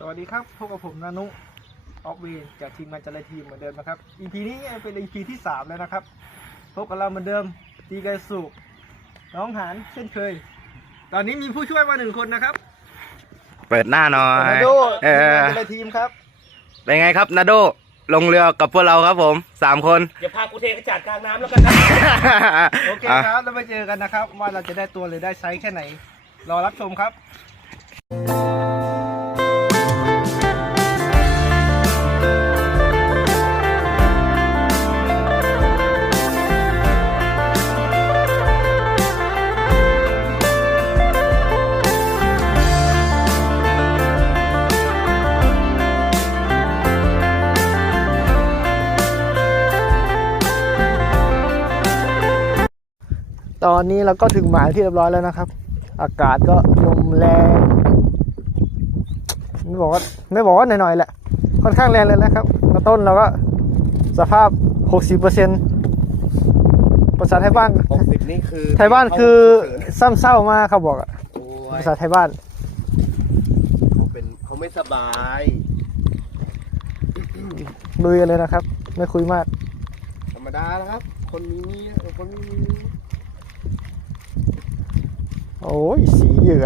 สวัสดีครับพบกับผมนานุออฟเวนจากทีมงานจันททีมเหมือนเดิมนะครับ EP นี้เป็น EP ที่3แล้วนะครับพบกับเราเหมือนเดิมตีไกสุน้องหานเช่นเคยตอนนี้มีผู้ช่วยมา1 คนนะครับเปิดหน้าหน่อยนาโดทีมงานจันททีมครับเป็นไงครับนาโดลงเรือกับพวกเราครับผม3 คน อย่าพากูเทกระจาดกลางน้ำแล้วกันนะ โอเคครับแล้วไปเจอกันนะครับว่าเราจะได้ตัวหรือได้ไซส์แค่ไหนรอรับชมครับตอนนี้เราก็ถึงหมายที่เรียบร้อยแล้วนะครับอากาศก็ลมแรงไม่บอกว่าหน่อยๆแหละค่อนข้างแรงเลยนะครับแล้วต้นเราก็สภาพ 60% ภาษาไทยบ้าน60นี่คือไทยบ้านคือซ้ำเศร้ามากเขาบอกภาษาไทยบ้านเขาไม่สบายลุยกันเลยนะครับไม่คุยมากธรรมดานะครับคนมีโอ้ยสีเหยื่อ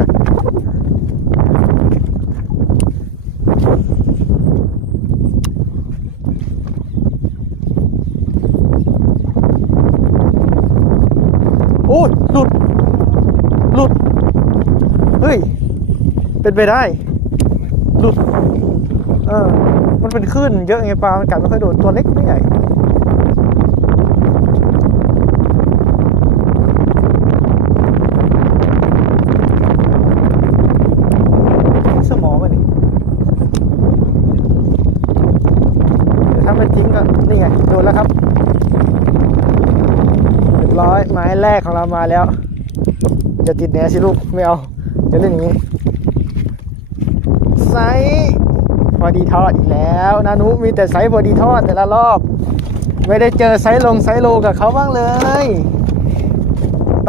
โอ้หลุดเฮ้ยเป็นไปได้หลุดมันเป็นคลื่นเยอะไงปลามันกัดไม่ค่อยโดนตัวเล็กไม่ใหญ่สมองไปนี่ถ้าไม่ทิ้งก็นี่ไงโดนแล้วครับเรียบร้อยไม้แรกของเรามาแล้วจะติดแหนสิลูกไม่เอาจะเล่นอย่างนี้ไซส์พอดีทอดอีกแล้วนานุมีแต่ไซส์พอดีทอดแต่ละรอบไม่ได้เจอไซส์โลกับเขาบ้างเลย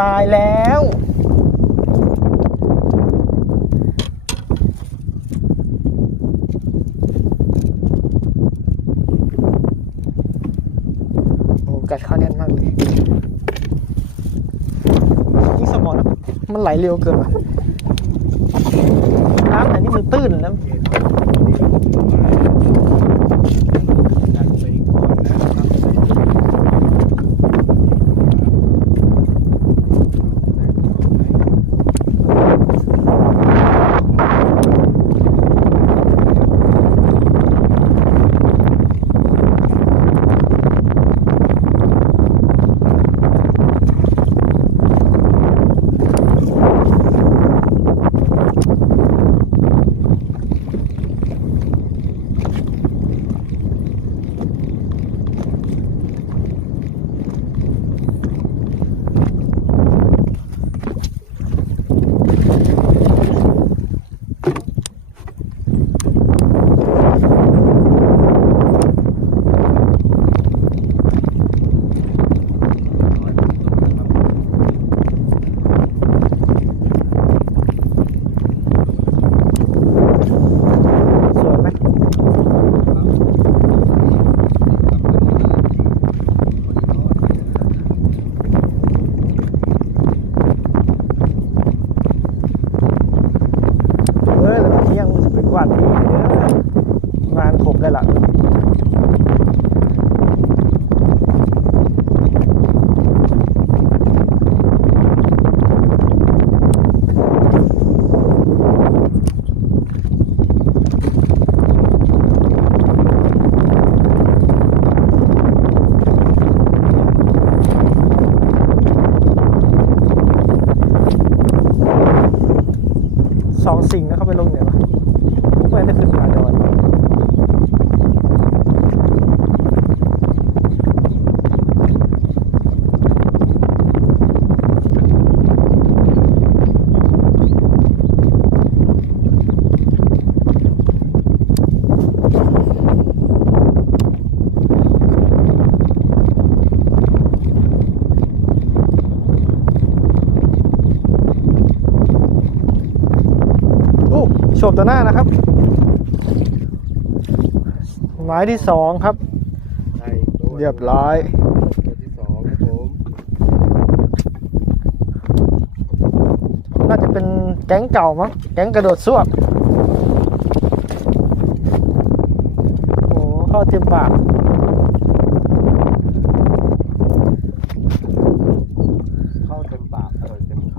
ตายแล้วโอ้กัดเข้าแน่นมากเลยยิ่งสมองมันไหลเร็วเกินว่ะน้ำไหนนี่มันตื้นแล้วงานครบได้ละ2 สิ่งนะเขาไปลงเนี่ยวะไม่ได้ขึ้นมาดอนโฉบต่อหน้านะครับ หมายที่สองครับ ใช่ตัว เรียบร้อย ตัวที่สองครับผม น่าจะเป็นแก๊งเก่ามั้งแก๊งกระโดดซ่วมโอ้โหเข้าเต็มปาก เข้าเต็มปากอร่อยเต็มค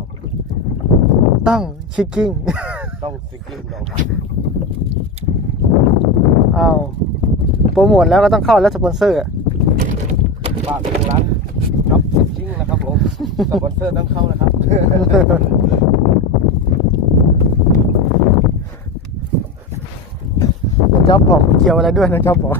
ต้องชิคกิ้ง ำต้องซิกกิ้งดองครับ อ้าวโปรโมทแล้วก็ต้องเข้าแล้วสปอนเซอร์อะ ฝากถึงร้านจ็อบซิกกิ้งนะครับผมสปอนเซอร์ต้องเข้านะครับ จ๊อบบอกเกี่ยวอะไรด้วยนะจ๊อบบอก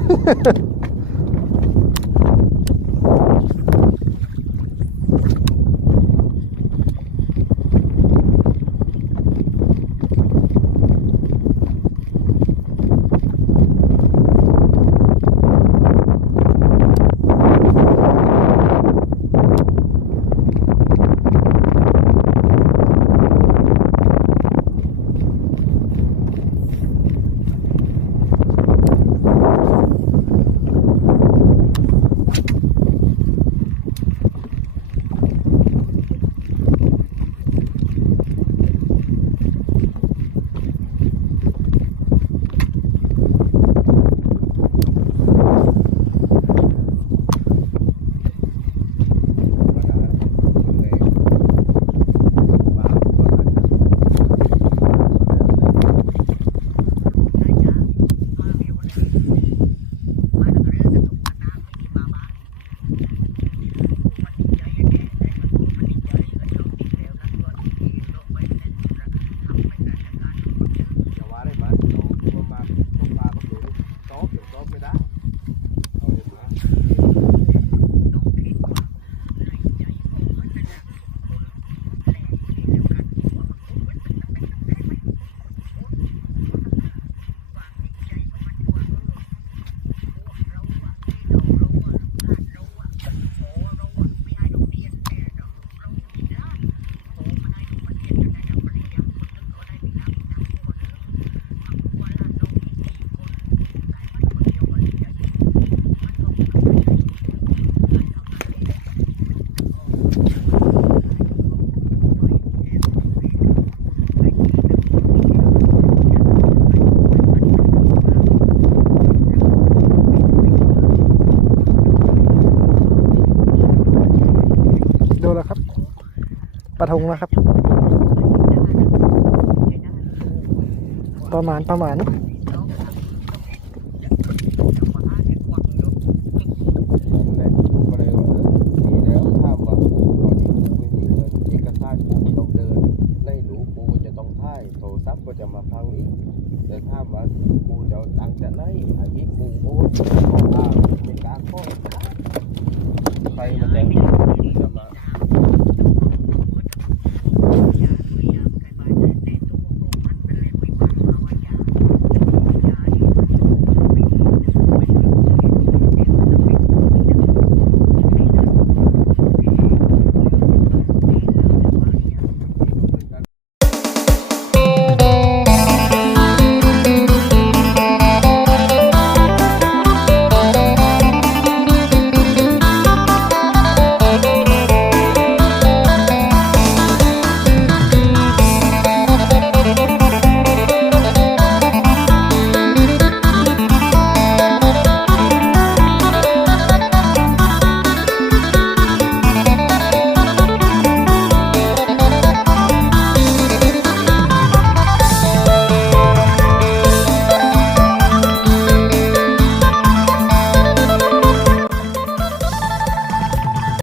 จะว่าได้ไหมเราตัวมาทุกปลากับหนูต๊อกเดี๋ยวต๊อกไม่ได้เอาเลยนะดูแล้วครับปะทงนะครับ ประมาณบริวารมีแล้วถ้าว่าตอนนี้กูไม่มีเงินเอกสารกูก็ต้องเดินไล่หนูกูก็จะต้องท่ายโทรศัพท์ก็จะมาพังอีกแต่ถ้าว่ากูจะเอาตังค์จะไล่อันนี้กูโอ้ยขออ้าวไม่กล้าขอไปมาแต่ง